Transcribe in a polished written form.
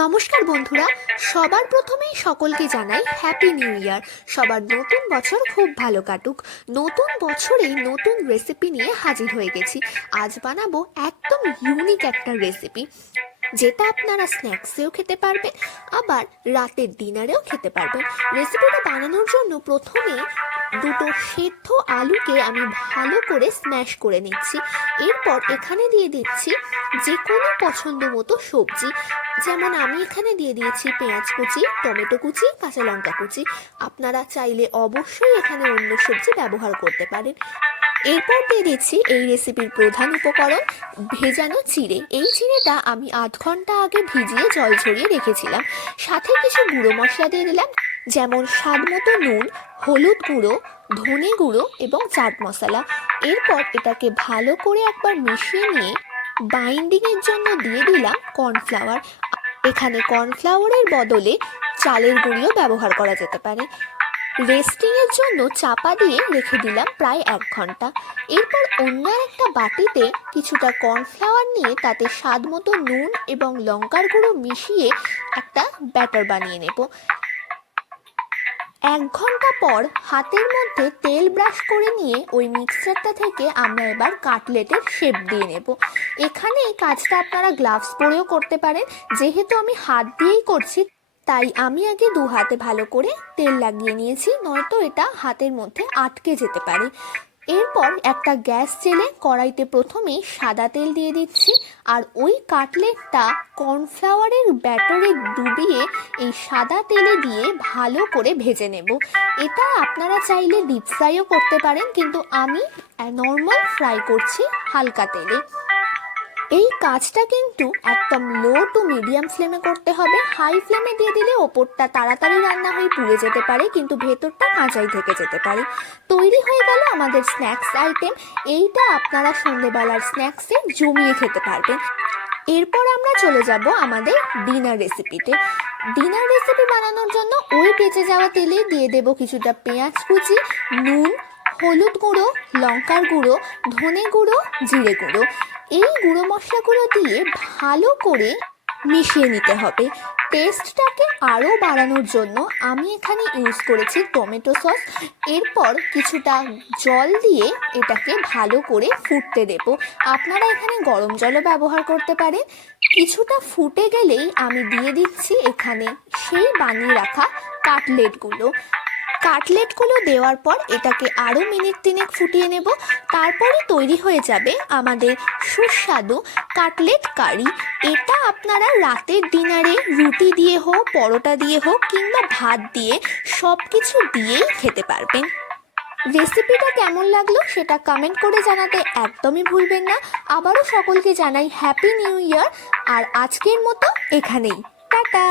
নমস্কার বন্ধুরা, সবার প্রথমেই সকলকে জানাই হ্যাপি নিউ ইয়ার। সবার নতুন বছর খুব ভালো কাটুক। নতুন বছরে নতুন রেসিপি নিয়ে হাজির হয়ে গেছি। আজ বানাবো একদম ইউনিক একটা রেসিপি, যেটা আপনারা স্ন্যাক্সেও খেতে পারবেন, আবার রাতের ডিনারেও খেতে পারবেন। রেসিপিটা বানানোর জন্য প্রথমে দুটো সেদ্ধ আলুকে আমি ভালো করে স্ম্যাশ করে নিচ্ছি। এরপর এখানে দিয়ে দিচ্ছি যে কোনো পছন্দ মতো সবজি, যেমন আমি এখানে দিয়ে দিয়েছি পেঁয়াজ কুচি, টমেটো কুচি, কাঁচা লঙ্কা কুচি। আপনারা চাইলে অবশ্যই এখানে অন্য সবজি ব্যবহার করতে পারেন। এরপর দিয়ে দিচ্ছি এই রেসিপির প্রধান উপকরণ, ভেজানো চিড়ে। এই চিড়েটা আমি 8 ঘন্টা আগে ভিজিয়ে জল ঝরিয়ে রেখেছিলাম। সাথে কিছু গুঁড়ো মশলা দিয়ে দিলাম, যেমন স্বাদ মতো নুন, হলুদ গুঁড়ো, ধনে গুঁড়ো এবং চাট মশলা। এরপর এটাকে ভালো করে একবার মিশিয়ে নিয়ে বাইন্ডিংয়ের জন্য দিয়ে দিলাম কর্নফ্লাওয়ার। এখানে কর্নফ্লাওয়ারের বদলে চালের গুঁড়িও ব্যবহার করা যেতে পারে। রেস্টিংয়ের জন্য চাপা দিয়ে রেখে দিলাম প্রায় 1 ঘন্টা। এরপর অন্য একটা বাটিতে কিছুটা কর্নফ্লাওয়ার নিয়ে তাতে স্বাদ মতো নুন এবং লঙ্কার গুঁড়ো মিশিয়ে একটা ব্যাটার বানিয়ে নেব। 1 ঘন্টা পর হাতের মধ্যে তেল ব্রাশ করে নিয়ে ওই মিক্সচারটা থেকে আমরা এবার কাটলেটের শেপ দিয়ে নেব। এখানে এই কাজটা আপনারা গ্লাভস পরেও করতে পারেন। যেহেতু আমি হাত দিয়েই করছি, তাই আমি আগে 2 হাতে ভালো করে তেল লাগিয়ে নিয়েছি, নয়তো এটা হাতের মধ্যে আটকে যেতে পারে। এরপর একটা গ্যাস জেলে কড়াইতে প্রথমেই সাদা তেল দিয়ে দিচ্ছি, আর ওই কাটলেটটা কর্নফ্লাওয়ারের ব্যাটারে ডুবিয়ে এই সাদা তেলে দিয়ে ভালো করে ভেজে নেব। এটা আপনারা চাইলে ডিপ ফ্রাইও করতে পারেন, কিন্তু আমি নর্মাল ফ্রাই করছি হালকা তেলে। এই কাজটা কিন্তু একদম লো টু মিডিয়াম ফ্লেমে করতে হবে। হাই ফ্লেমে দিয়ে দিলে ওপরটা তাড়াতাড়ি রান্না হয়ে পুড়ে যেতে পারে, কিন্তু ভেতরটা কাঁচাই থেকে যেতে পারে। তৈরি হয়ে গেল আমাদের স্ন্যাক্স আইটেম। এইটা আপনারা সন্ধ্যেবেলার স্ন্যাক্সে জমিয়ে খেতে পারবেন। এরপর আমরা চলে যাব আমাদের ডিনার রেসিপিতে। ডিনার রেসিপি বানানোর জন্য ওই বেঁচে যাওয়া তেলে দিয়ে দেব কিছুটা পেঁয়াজ কুচি, নুন, হলুদ গুঁড়ো, লঙ্কার গুঁড়ো, ধনে গুঁড়ো, জিরে গুঁড়ো। এই গুঁড়ো মশলাগুলো দিয়ে ভালো করে মিশিয়ে নিতে হবে। টেস্টটাকে আরও বাড়ানোর জন্য আমি এখানে ইউজ করেছি টমেটো সস। এরপর কিছুটা জল দিয়ে এটাকে ভালো করে ফুটতে দেব। আপনারা এখানে গরম জলও ব্যবহার করতে পারেন। কিছুটা ফুটে গেলেই আমি দিয়ে দিচ্ছি এখানে সেই বানিয়ে রাখা কাটলেটগুলো দেওয়ার পর এটাকে আরও মিনিট 3 ফুটিয়ে নেব। তারপরে তৈরি হয়ে যাবে আমাদের সুস্বাদু কাটলেট কারি। এটা আপনারা রাতের ডিনারে রুটি দিয়ে হোক, পরোটা দিয়ে হোক, কিংবা ভাত দিয়ে, সব কিছু দিয়েই খেতে পারবেন। রেসিপিটা কেমন লাগলো সেটা কমেন্ট করে জানাতে একদমই ভুলবেন না। আবারও সকলকে জানাই হ্যাপি নিউ ইয়ার। আর আজকের মতো এখানেই, টাটা।